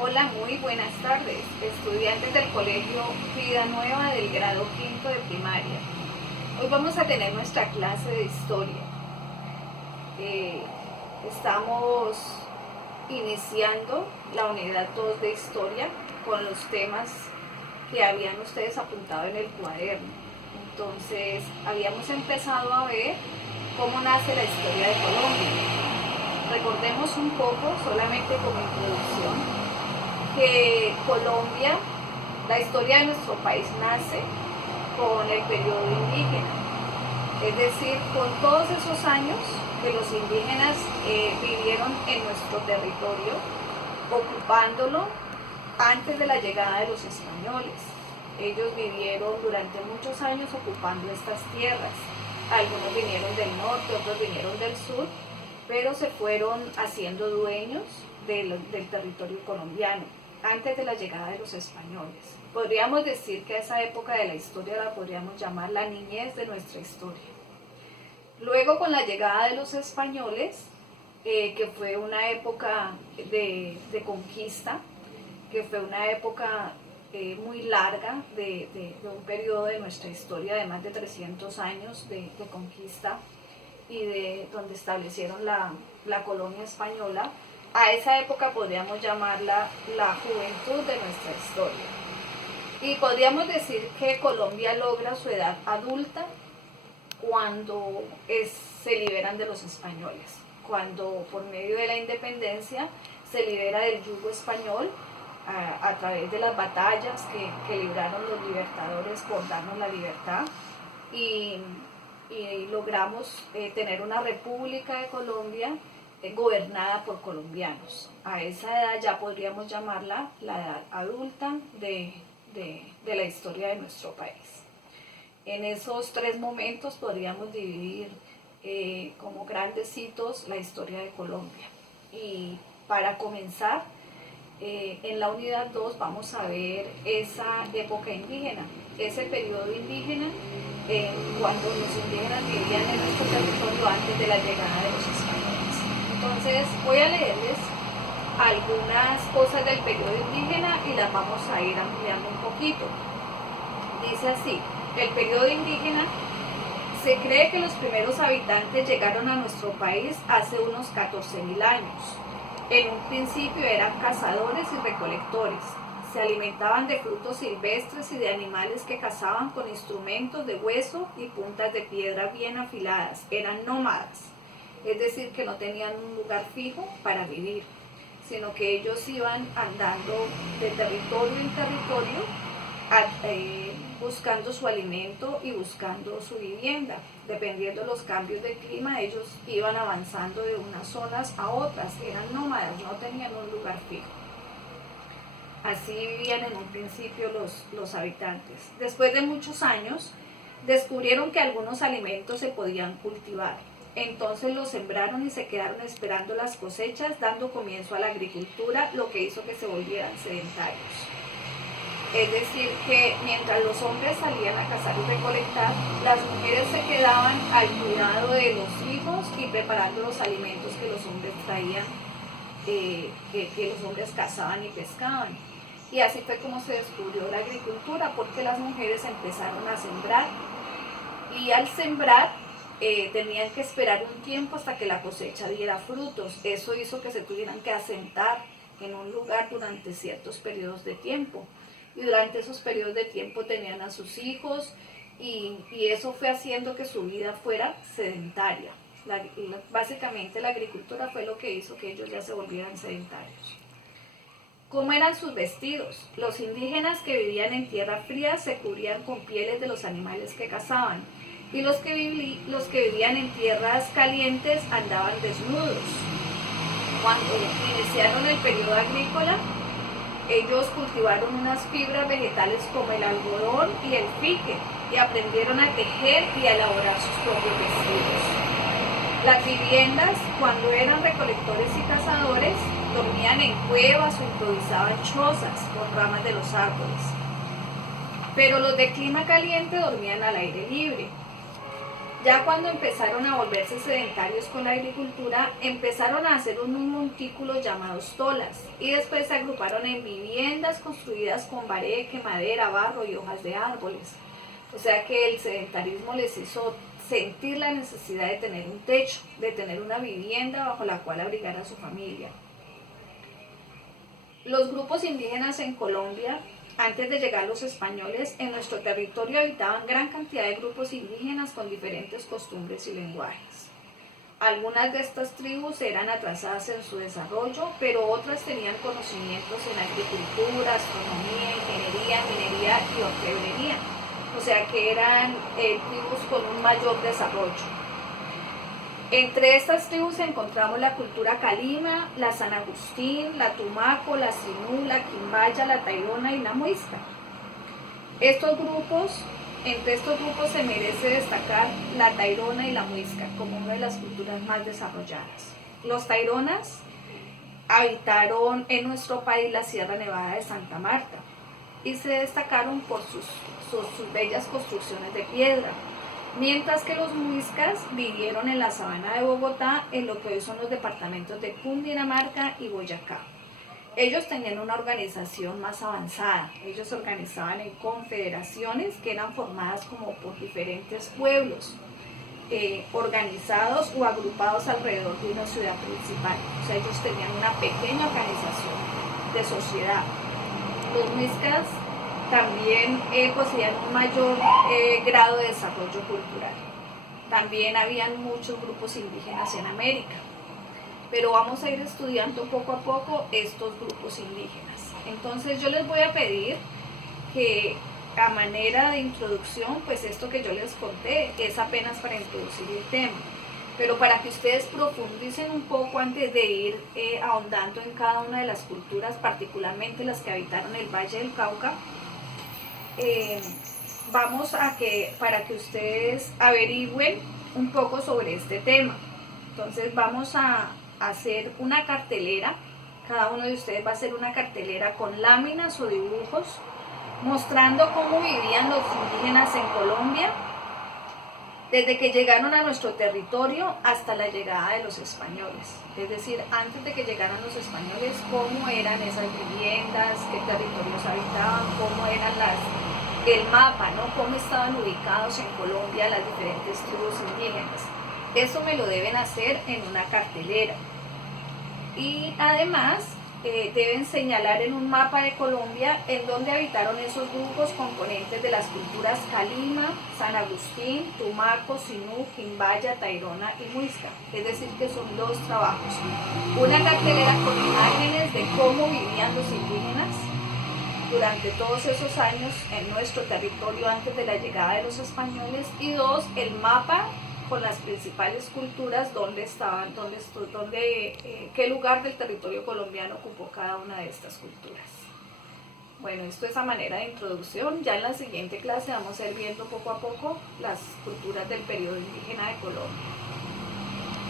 Hola, muy buenas tardes, estudiantes del Colegio Vida Nueva del grado quinto de primaria. Hoy vamos a tener nuestra clase de historia. Estamos iniciando la unidad 2 de historia con los temas que habían ustedes apuntado en el cuaderno. Entonces, habíamos empezado a ver cómo nace la historia de Colombia. Recordemos un poco, solamente como introducción, que Colombia, la historia de nuestro país nace con el periodo indígena, es decir, con todos esos años que los indígenas vivieron en nuestro territorio, ocupándolo antes de la llegada de los españoles. Ellos vivieron durante muchos años ocupando estas tierras. Algunos vinieron del norte, otros vinieron del sur, pero se fueron haciendo dueños del territorio colombiano antes de la llegada de los españoles. Podríamos decir que esa época de la historia la podríamos llamar la niñez de nuestra historia. Luego, con la llegada de los españoles, que fue una época de conquista, que fue una época muy larga de un periodo de nuestra historia de más de 300 años de conquista y de donde establecieron la colonia española. A esa época podríamos llamarla la juventud de nuestra historia. Y podríamos decir que Colombia logra su edad adulta cuando se liberan de los españoles, cuando por medio de la independencia se libera del yugo español a través de las batallas que libraron los libertadores por darnos la libertad y logramos tener una república de Colombia gobernada por colombianos. A esa edad ya podríamos llamarla la edad adulta de la historia de nuestro país. En esos tres momentos podríamos dividir como grandes hitos la historia de Colombia. Y para comenzar, en la unidad 2 vamos a ver esa época indígena, ese periodo indígena cuando los indígenas vivían en nuestro territorio antes de la llegada de los españoles. Entonces voy a leerles algunas cosas del periodo indígena y las vamos a ir ampliando un poquito. Dice así: el periodo indígena, se cree que los primeros habitantes llegaron a nuestro país hace unos 14.000 años. En un principio eran cazadores y recolectores. Se alimentaban de frutos silvestres y de animales que cazaban con instrumentos de hueso y puntas de piedra bien afiladas. Eran nómadas, es decir, que no tenían un lugar fijo para vivir, sino que ellos iban andando de territorio en territorio, buscando su alimento y buscando su vivienda. Dependiendo de los cambios de clima, ellos iban avanzando de unas zonas a otras, eran nómadas, no tenían un lugar fijo. Así vivían en un principio los habitantes. Después de muchos años, descubrieron que algunos alimentos se podían cultivar. Entonces los sembraron y se quedaron esperando las cosechas, dando comienzo a la agricultura, lo que hizo que se volvieran sedentarios. Es decir, que mientras los hombres salían a cazar y recolectar, las mujeres se quedaban al cuidado de los hijos y preparando los alimentos que los hombres traían, que los hombres cazaban y pescaban. Y así fue como se descubrió la agricultura, porque las mujeres empezaron a sembrar, y al sembrar tenían que esperar un tiempo hasta que la cosecha diera frutos. Eso hizo que se tuvieran que asentar en un lugar durante ciertos periodos de tiempo. Y durante esos periodos de tiempo tenían a sus hijos y eso fue haciendo que su vida fuera sedentaria. Básicamente la agricultura fue lo que hizo que ellos ya se volvieran sedentarios. ¿Cómo eran sus vestidos? Los indígenas que vivían en tierra fría se cubrían con pieles de los animales que cazaban, y los que vivían en tierras calientes andaban desnudos. Cuando iniciaron el periodo agrícola, ellos cultivaron unas fibras vegetales como el algodón y el fique, y aprendieron a tejer y a elaborar sus propios vestidos. Las viviendas, cuando eran recolectores y cazadores, dormían en cuevas o improvisaban chozas con ramas de los árboles. Pero los de clima caliente dormían al aire libre. Ya cuando empezaron a volverse sedentarios con la agricultura, empezaron a hacer unos montículos llamados tolas y después se agruparon en viviendas construidas con bareque, madera, barro y hojas de árboles. O sea que el sedentarismo les hizo sentir la necesidad de tener un techo, de tener una vivienda bajo la cual abrigar a su familia. Los grupos indígenas en Colombia, antes de llegar los españoles, en nuestro territorio habitaban gran cantidad de grupos indígenas con diferentes costumbres y lenguajes. Algunas de estas tribus eran atrasadas en su desarrollo, pero otras tenían conocimientos en agricultura, astronomía, ingeniería, minería y orfebrería. O sea que eran tribus con un mayor desarrollo. Entre estas tribus encontramos la cultura Calima, la San Agustín, la Tumaco, la Sinú, la Quimbaya, la Tairona y la Muisca. Entre estos grupos se merece destacar la Tairona y la Muisca como una de las culturas más desarrolladas. Los Taironas habitaron en nuestro país la Sierra Nevada de Santa Marta y se destacaron por sus bellas construcciones de piedra, mientras que los muiscas vivieron en la sabana de Bogotá, en lo que hoy son los departamentos de Cundinamarca y Boyacá. Ellos tenían una organización más avanzada, ellos se organizaban en confederaciones que eran formadas como por diferentes pueblos, organizados o agrupados alrededor de una ciudad principal. O sea, ellos tenían una pequeña organización de sociedad. Los muiscas también poseían un mayor grado de desarrollo cultural. También habían muchos grupos indígenas en América, pero vamos a ir estudiando poco a poco estos grupos indígenas. Entonces yo les voy a pedir que a manera de introducción, pues esto que yo les conté es apenas para introducir el tema, pero para que ustedes profundicen un poco antes de ir ahondando en cada una de las culturas, particularmente las que habitaron el Valle del Cauca. Para que ustedes averigüen un poco sobre este tema. Entonces vamos a hacer una cartelera, cada uno de ustedes va a hacer una cartelera con láminas o dibujos mostrando cómo vivían los indígenas en Colombia desde que llegaron a nuestro territorio hasta la llegada de los españoles. Es decir, antes de que llegaran los españoles, cómo eran esas viviendas, qué territorios habitaban, cómo eran el mapa, ¿no? Cómo estaban ubicados en Colombia las diferentes tribus indígenas. Eso me lo deben hacer en una cartelera. Y además deben señalar en un mapa de Colombia en donde habitaron esos grupos componentes de las culturas Calima, San Agustín, Tumaco, Sinú, Quimbaya, Tairona y Muisca. Es decir, que son 2 trabajos. Una cartelera con imágenes de cómo vivían los indígenas durante todos esos años en nuestro territorio antes de la llegada de los españoles, y 2, el mapa con las principales culturas, qué lugar del territorio colombiano ocupó cada una de estas culturas. Bueno, esto es a manera de introducción. Ya en la siguiente clase vamos a ir viendo poco a poco las culturas del periodo indígena de Colombia.